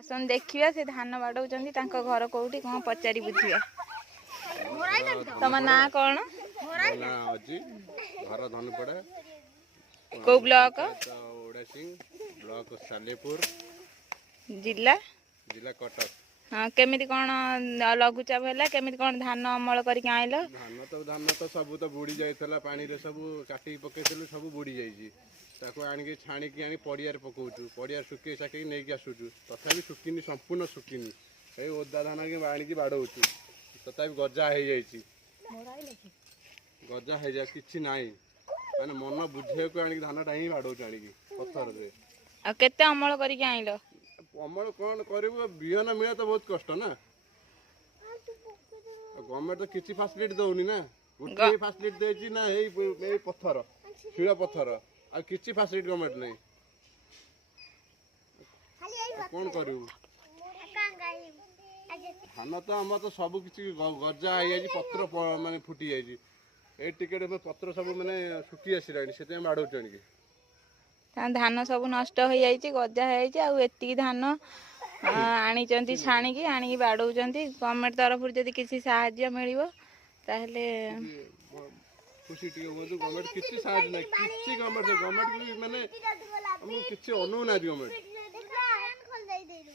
आसन देखिया से धान बाड़ौचंदी तांको घर कोउठी कोन पचारी बुझिया तम ना कोन ना अछि घर धनपड़ा को ब्लॉक ओडा सिंह ब्लॉक सालेपुर जिला जिला कटक। हाँ केमिति कोन लघुचाप हैला केमिति कोन धान अमल करके आइलो धान तो सब तो बुड़ी जाइतला पानी रे सब काटी पकेइतलु सब बुड़ी जाइछि ताको आनिके छाणिकी आनी पड़ियार पकाउछु पड़ियार सुके साके नेकी आसुछु तथापि सुकिनी संपूर्ण सुकिनी ए ओदा धान के आनिकी बाडौछु तथापि गजा हे जाइछि गजा हे जा किछि नाही माने मन बुझे को आनिकी धानटा ही बाडौछु आनिकी पत्थर रे आ केते अमल करके आइलो अमल कोन करबो बिहन मिले तो बहुत कष्ट ना गवर्नमेंट तो किछि फैसिलिटी दउनी ना गुटे फैसिलिटी देछि ना ए पत्थर शिला पत्थर आ किछि फैसिलिटी गवर्नमेंट नहीं कौन करू धान तो आम तो सब किछि गजा हो जाइए पत्र माने फुटी जाइए ए टिकेट पत्र सब माने सुखी आसिलानी से बाड़ौचन की धान सब नष्ट हो जाइए गजा हो एति धान आनी छाणिकी आनिकी बाड़ौचंती गवर्नमेंट तरफ जदि किसी साहाय्य मिलिबो ताहले खुशी टिके बोलु गवर्नमेंट किछि साहाय्य नहीं किछि गवर्नमेंट भी माने हम किछि अनु ना गवर्नमेंट